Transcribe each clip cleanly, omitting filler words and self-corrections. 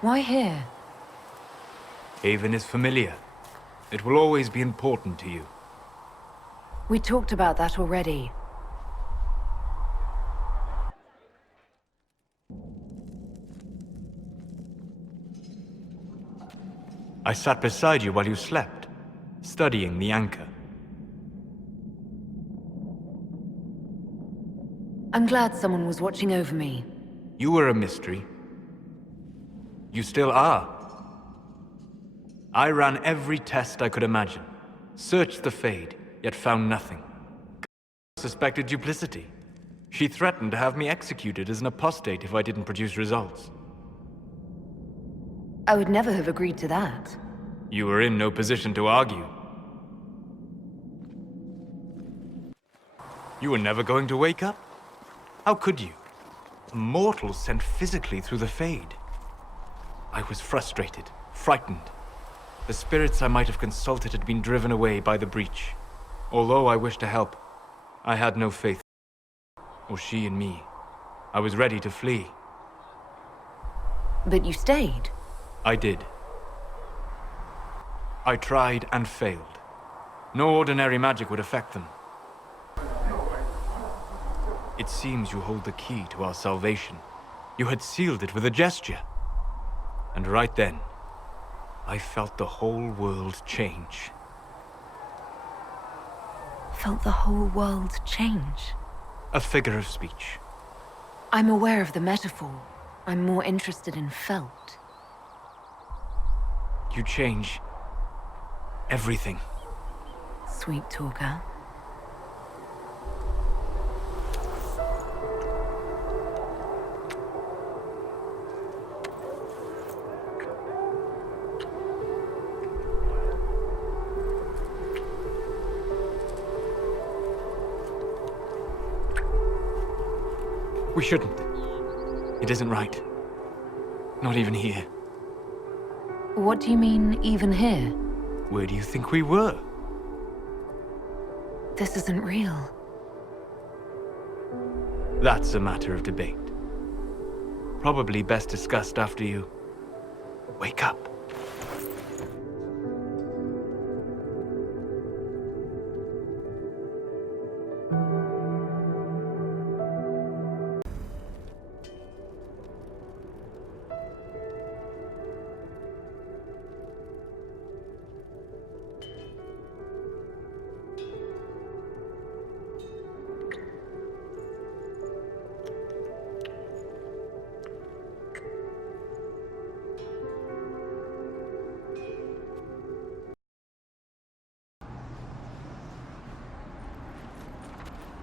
Why here? Haven is familiar. It will always be important to you. We talked about that already. I sat beside you while you slept, studying the anchor. I'm glad someone was watching over me. You were a mystery. You still are. I ran every test I could imagine, searched the Fade, yet found nothing. Suspected duplicity. She threatened to have me executed as an apostate if I didn't produce results. I would never have agreed to that. You were in no position to argue. You were never going to wake up? How could you? A mortal sent physically through the Fade. I was frustrated, frightened. The spirits I might have consulted had been driven away by the breach. Although I wished to help, I had no faith. Or she in me. I was ready to flee. But you stayed. I did. I tried and failed. No ordinary magic would affect them. It seems you hold the key to our salvation. You had sealed it with a gesture. And right then, I felt the whole world change. Felt the whole world change. A figure of speech. I'm aware of the metaphor. I'm more interested in felt. You change everything. Sweet talker. We shouldn't. It isn't right. Not even here. What do you mean, even here? Where do you think we were? This isn't real. That's a matter of debate. Probably best discussed after you wake up.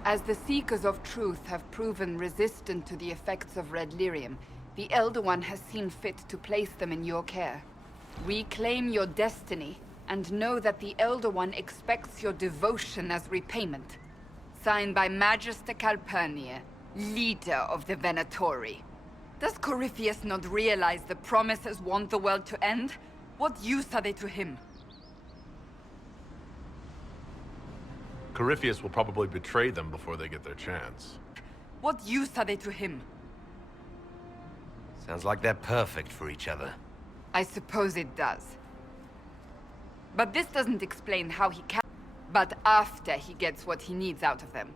As the Seekers of Truth have proven resistant to the effects of red lyrium, the Elder One has seen fit to place them in your care. Reclaim your destiny, and know that the Elder One expects your devotion as repayment. Signed by Magister Calpernia, leader of the Venatori. Does Corypheus not realize the promises want the world to end? What use are they to him? Corypheus will probably betray them before they get their chance. What use are they to him? Sounds like they're perfect for each other. I suppose it does. But this doesn't explain how he but after he gets what he needs out of them.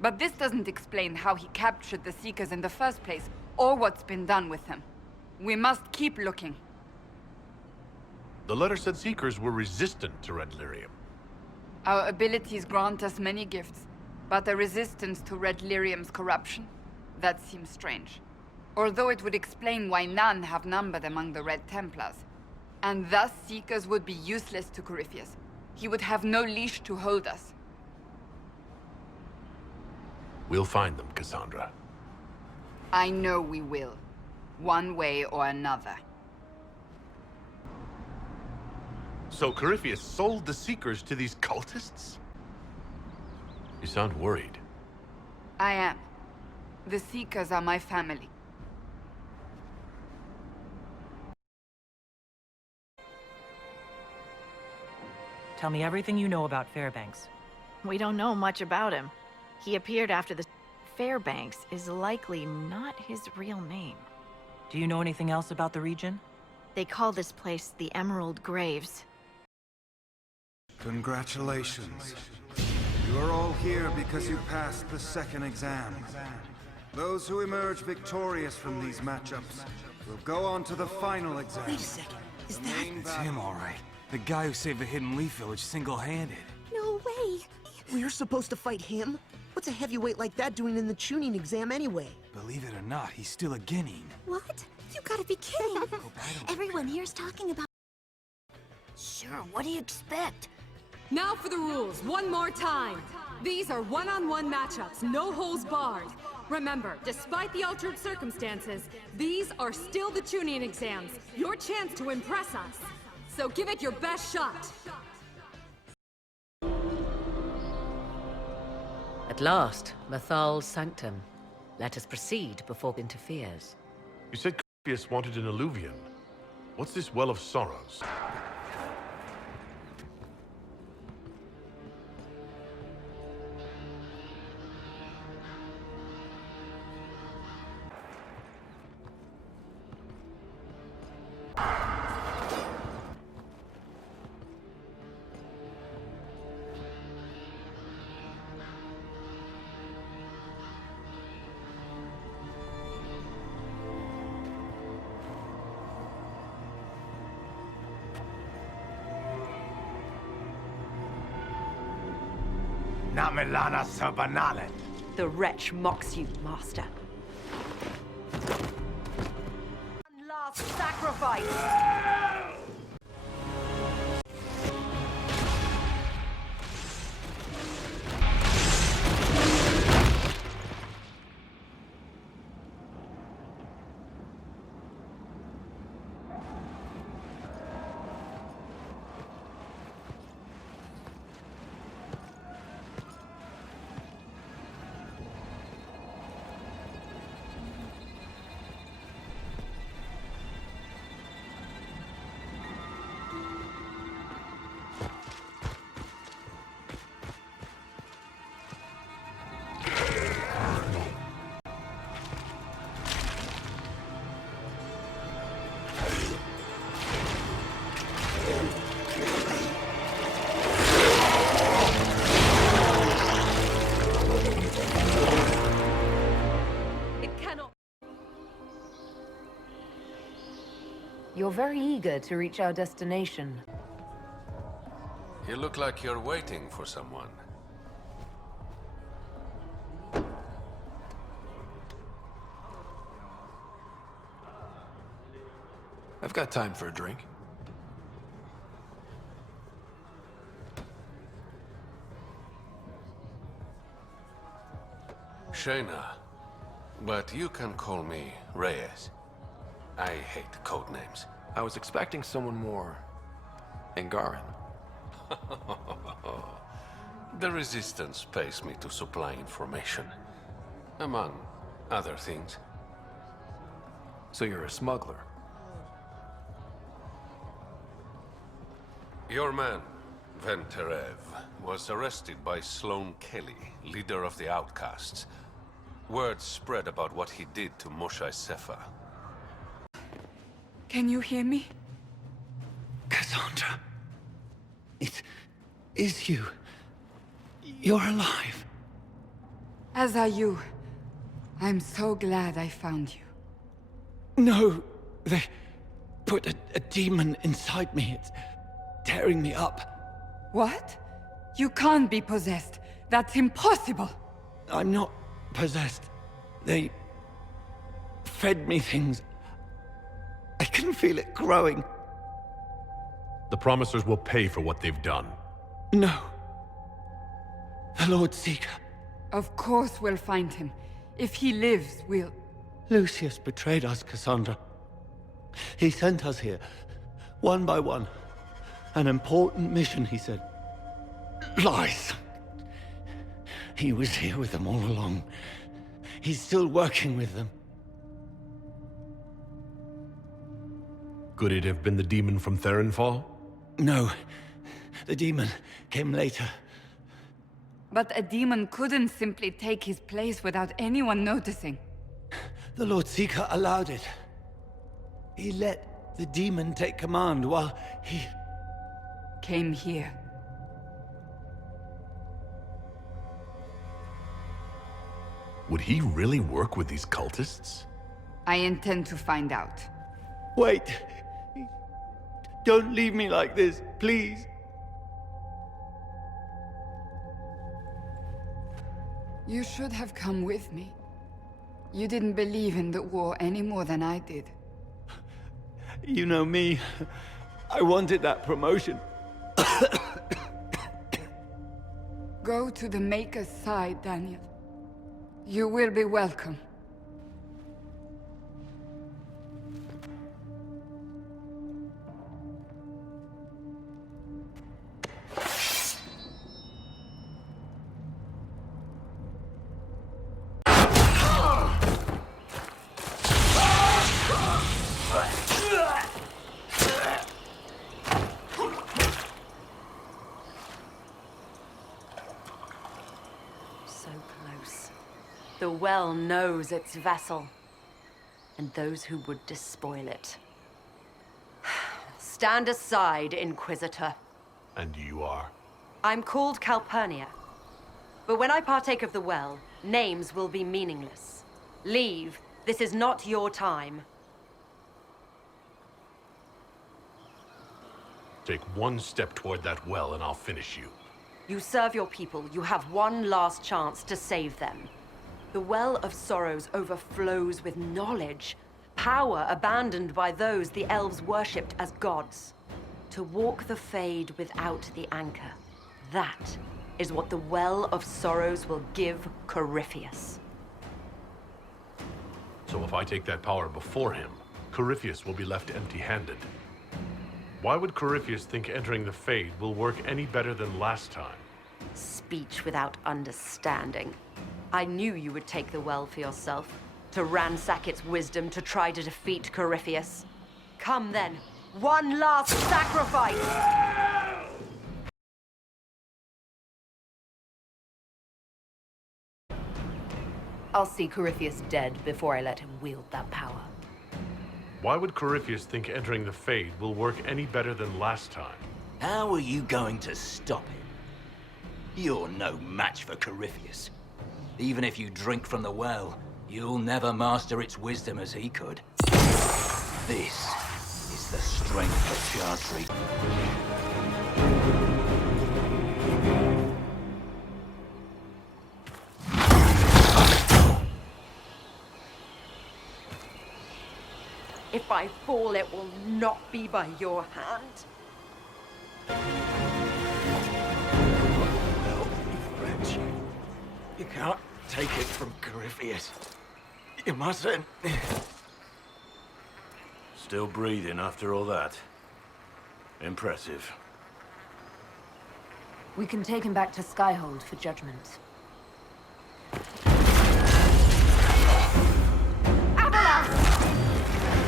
But this doesn't explain how he captured the Seekers in the first place, or what's been done with them. We must keep looking. The letter said Seekers were resistant to red lyrium. Our abilities grant us many gifts, but a resistance to red lyrium's corruption? That seems strange. Although it would explain why none have numbered among the Red Templars. And thus Seekers would be useless to Corypheus. He would have no leash to hold us. We'll find them, Cassandra. I know we will. One way or another. So Corypheus sold the Seekers to these cultists? You sound worried. I am. The Seekers are my family. Tell me everything you know about Fairbanks. We don't know much about him. He appeared after the... Fairbanks is likely not his real name. Do you know anything else about the region? They call this place the Emerald Graves. Congratulations. You are all here because you passed the second exam. Those who emerge victorious from these matchups will go on to the final exam. Wait a second. Is that... It's him, all right. The guy who saved the Hidden Leaf Village single-handed. No way! We're supposed to fight him? What's a heavyweight like that doing in the tuning exam anyway? Believe it or not, he's still a Guinean. What? You gotta be kidding! Everyone here's talking about... Sure, what do you expect? Now for the rules, one more time! These are one-on-one matchups, no holes barred. Remember, despite the altered circumstances, these are still the tuning exams, your chance to impress us. So give it your best shot! At last, Mathal's sanctum. Let us proceed before it interferes. You said Corypheus wanted an alluvium. What's this Well of Sorrows? Namelana Serbanalen. The wretch mocks you, master. One last sacrifice! You're very eager to reach our destination. You look like you're waiting for someone. I've got time for a drink. Shayna, but you can call me Reyes. I hate code names. I was expecting someone more... Angaran. The Resistance pays me to supply information. Among other things. So you're a smuggler? Your man, Venterev, was arrested by Sloane Kelly, leader of the Outcasts. Word spread about what he did to Moshae Sefa. Can you hear me? Cassandra. It is you. You're alive. As are you. I'm so glad I found you. No, they put a demon inside me. It's tearing me up. What? You can't be possessed. That's impossible. I'm not possessed. They fed me things. I can feel it growing. The Promisers will pay for what they've done. No. The Lord Seeker. Of course we'll find him. If he lives, we'll... Lucius betrayed us, Cassandra. He sent us here, one by one. An important mission, he said. Lies. He was here with them all along. He's still working with them. Could it have been the demon from Therenfall? No. The demon came later. But a demon couldn't simply take his place without anyone noticing. The Lord Seeker allowed it. He let the demon take command while he... Came here. Would he really work with these cultists? I intend to find out. Wait! Don't leave me like this, please! You should have come with me. You didn't believe in the war any more than I did. You know me. I wanted that promotion. Go to the Maker's side, Daniel. You will be welcome. The well knows its vessel, and those who would despoil it. Stand aside, Inquisitor. And you are? I'm called Calpernia. But when I partake of the well, names will be meaningless. Leave. This is not your time. Take one step toward that well and I'll finish you. You serve your people. You have one last chance to save them. The Well of Sorrows overflows with knowledge, power abandoned by those the elves worshipped as gods. To walk the Fade without the anchor, that is what the Well of Sorrows will give Corypheus. So if I take that power before him, Corypheus will be left empty-handed. Why would Corypheus think entering the Fade will work any better than last time? Speech without understanding. I knew you would take the well for yourself, to ransack its wisdom to try to defeat Corypheus. Come then, one last sacrifice! I'll see Corypheus dead before I let him wield that power. Why would Corypheus think entering the Fade will work any better than last time? How are you going to stop him? You're no match for Corypheus. Even if you drink from the well, you'll never master its wisdom as he could. This is the strength of Chars. If I fall, it will not be by your hand. French. You can't take it from Corypheus. You mustn't. Still breathing after all that. Impressive. We can take him back to Skyhold for judgment.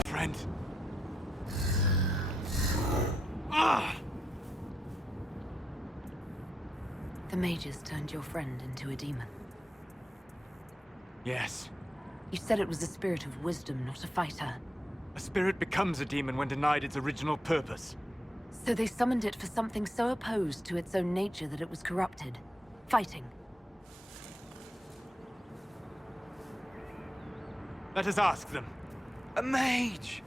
Friend. Ah! The mages turned your friend into a demon. Yes. You said it was a spirit of wisdom, not a fighter. A spirit becomes a demon when denied its original purpose. So they summoned it for something so opposed to its own nature that it was corrupted. Fighting. Let us ask them. A mage!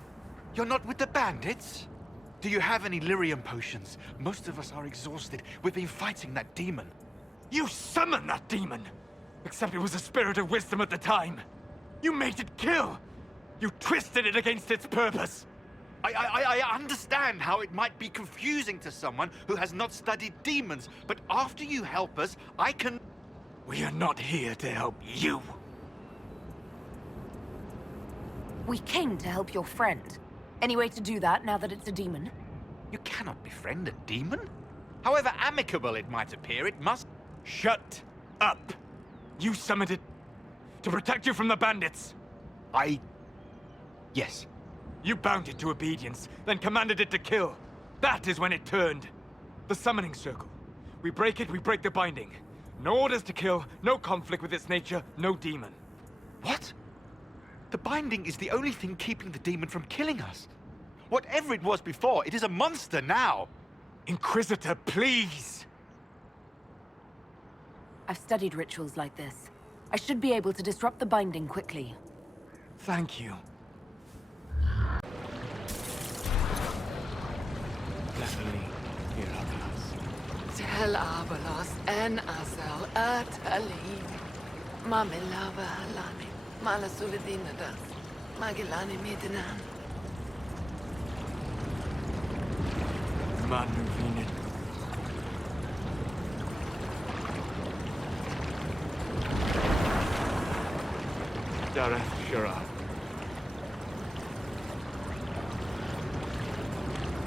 You're not with the bandits? Do you have any lyrium potions? Most of us are exhausted. We've been fighting that demon. You summoned that demon! Except it was a spirit of wisdom at the time. You made it kill! You twisted it against its purpose! I understand how it might be confusing to someone who has not studied demons, but after you help us, I can... We are not here to help you. We came to help your friend. Any way to do that now that it's a demon? You cannot befriend a demon? However amicable it might appear, it must... Shut up! You summoned it to protect you from the bandits. Yes. You bound it to obedience, then commanded it to kill. That is when it turned. The summoning circle. We break it, we break the binding. No orders to kill, no conflict with its nature, no demon. What? The binding is the only thing keeping the demon from killing us. Whatever it was before, it is a monster now. Inquisitor, please! I've studied rituals like this. I should be able to disrupt the binding quickly. Thank you. Definitely here on us. Tel Avalos en Asal Atalim. Mamilava Halani. Malasuladinadas. Magilani Midinan. Manuvinin. Dareth Shira.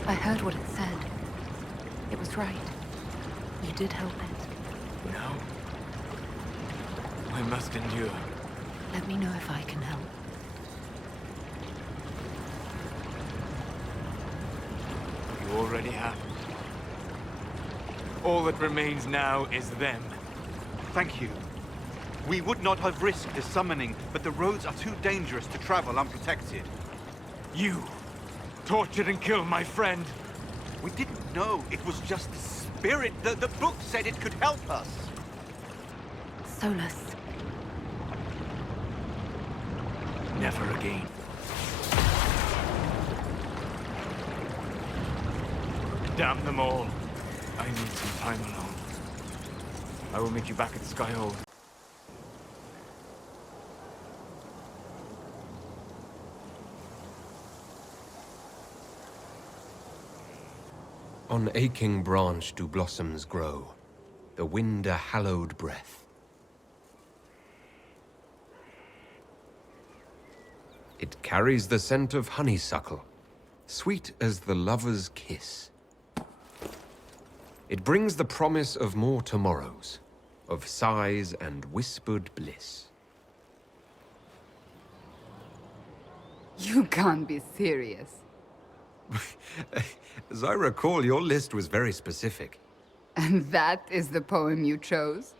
I heard what it said. It was right. You did help it. No. I must endure. Let me know if I can help. You already have. All that remains now is them. Thank you. We would not have risked the summoning, but the roads are too dangerous to travel unprotected. You tortured and killed my friend. We didn't know it was just the spirit. The book said it could help us. Solas. Never again. Damn them all. I need some time alone. I will meet you back at Skyhold. On aching branch do blossoms grow, the wind a hallowed breath. It carries the scent of honeysuckle, sweet as the lover's kiss. It brings the promise of more tomorrows, of sighs and whispered bliss. You can't be serious. As I recall, your list was very specific. And that is the poem you chose?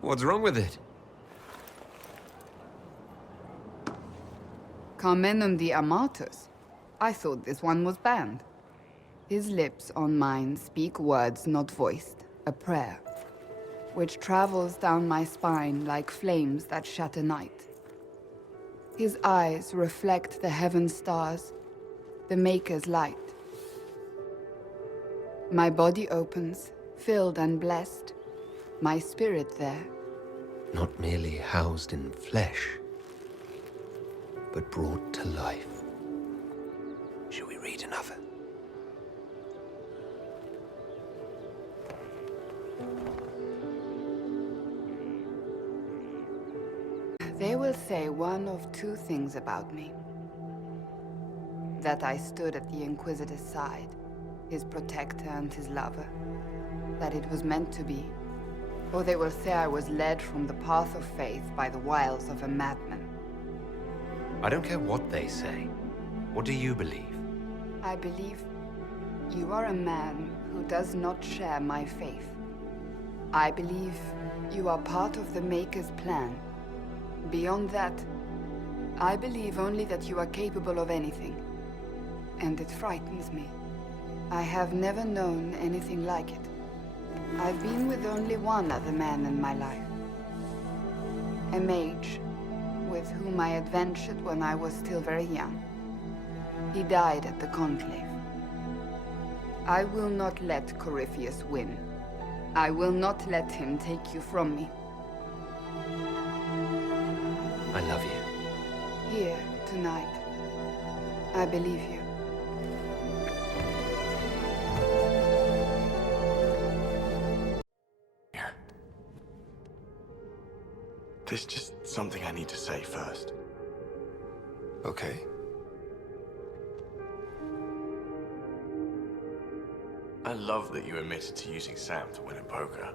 What's wrong with it? Carmenum de Amatus. I thought this one was banned. His lips on mine speak words not voiced, a prayer, which travels down my spine like flames that shatter night. His eyes reflect the heaven stars, the Maker's light. My body opens, filled and blessed, my spirit there. Not merely housed in flesh, but brought to life. Shall we read another? They will say one of two things about me. That I stood at the Inquisitor's side, his protector and his lover. That it was meant to be. Or they will say I was led from the path of faith by the wiles of a madman. I don't care what they say. What do you believe? I believe you are a man who does not share my faith. I believe you are part of the Maker's plan. Beyond that, I believe only that you are capable of anything. And it frightens me. I have never known anything like it. I've been with only one other man in my life. A mage, with whom I adventured when I was still very young. He died at the Conclave. I will not let Corypheus win. I will not let him take you from me. I love you. Here, tonight. I believe you. There's just something I need to say first. Okay. I love that you admitted to using Sam to win at poker.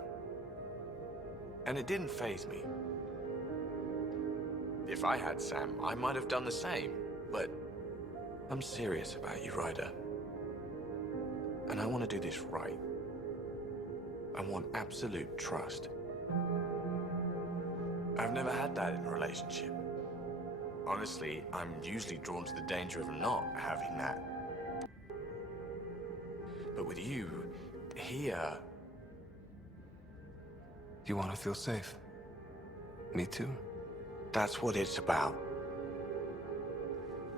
And it didn't faze me. If I had Sam, I might have done the same. But I'm serious about you, Ryder. And I want to do this right. I want absolute trust. I've never had that in a relationship. Honestly, I'm usually drawn to the danger of not having that. But with you, here... You want to feel safe? Me too. That's what it's about.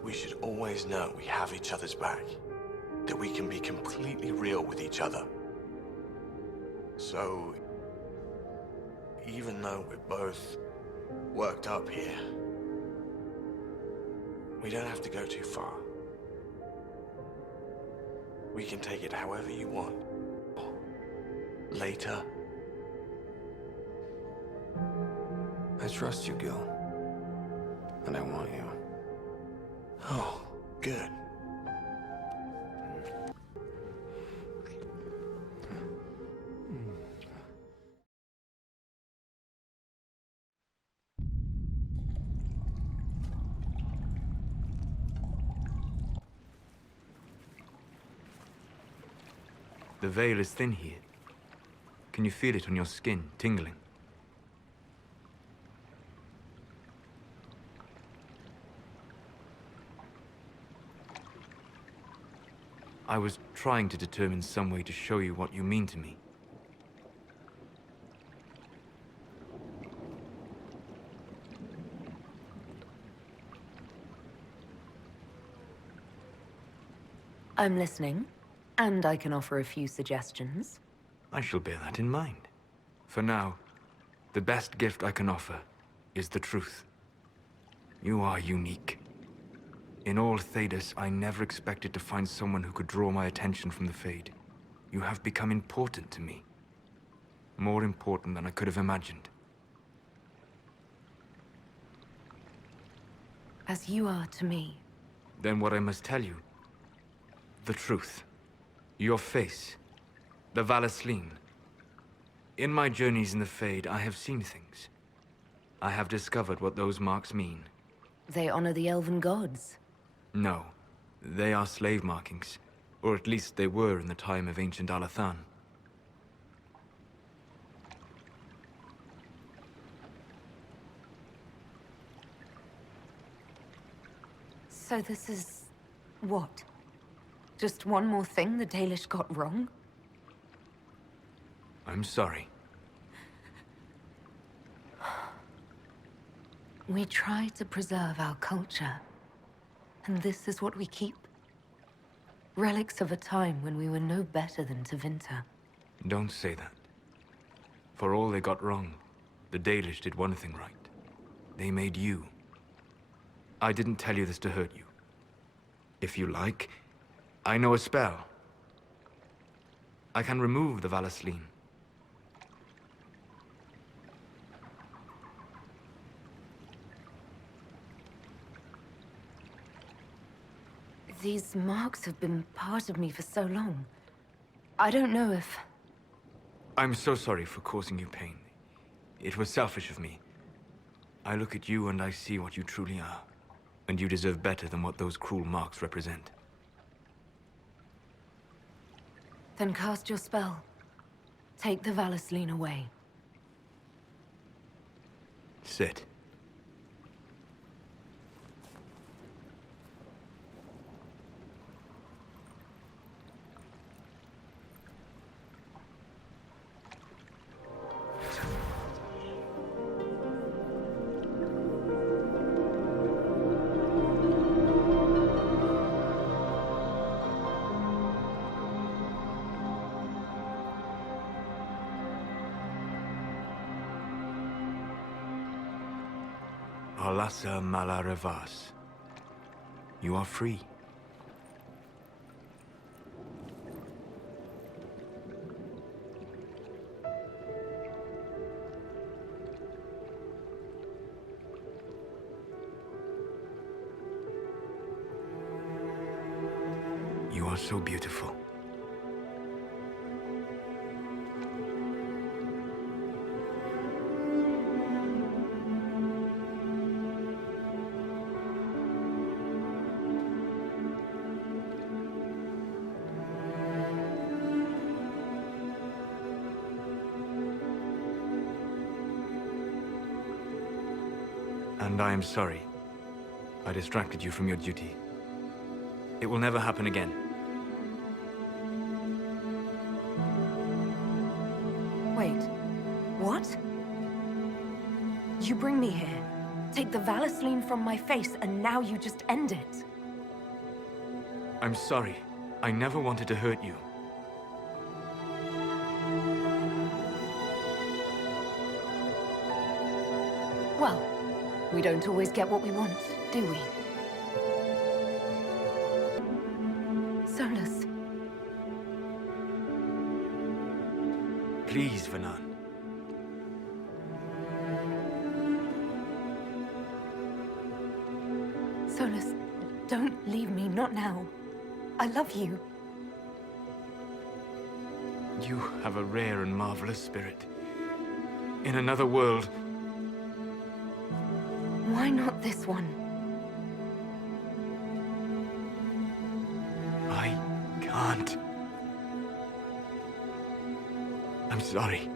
We should always know we have each other's back. That we can be completely real with each other. So... even though we're both worked up here, we don't have to go too far. We can take it however you want. Later. I trust you, Gil. And I want you. Oh, good. The veil is thin here. Can you feel it on your skin, tingling? I was trying to determine some way to show you what you mean to me. I'm listening, and I can offer a few suggestions. I shall bear that in mind. For now, the best gift I can offer is the truth. You are unique. In all Thedas, I never expected to find someone who could draw my attention from the Fade. You have become important to me. More important than I could have imagined. As you are to me. Then what I must tell you, the truth. Your face, the Valasleen. In my journeys in the Fade, I have seen things. I have discovered what those marks mean. They honor the elven gods. No, they are slave markings. Or at least they were in the time of ancient Alathan. So this is... what? Just one more thing the Dalish got wrong? I'm sorry. We try to preserve our culture. And this is what we keep. Relics of a time when we were no better than Tevinter. Don't say that. For all they got wrong, the Dalish did one thing right. They made you. I didn't tell you this to hurt you. If you like, I know a spell. I can remove the Valasleen. These marks have been part of me for so long. I don't know if... I'm so sorry for causing you pain. It was selfish of me. I look at you and I see what you truly are. And you deserve better than what those cruel marks represent. Then cast your spell. Take the Valasleen away. Sit. Alasa Malarevas. You are free. You are so beautiful. And I am sorry. I distracted you from your duty. It will never happen again. Wait, what? You bring me here, take the Valisline from my face, and now you just end it. I'm sorry. I never wanted to hurt you. Well, we don't always get what we want, do we? Solas. Please, Vanan. Solas, don't leave me, not now. I love you. You have a rare and marvelous spirit. In another world. Why not this one? I can't. I'm sorry.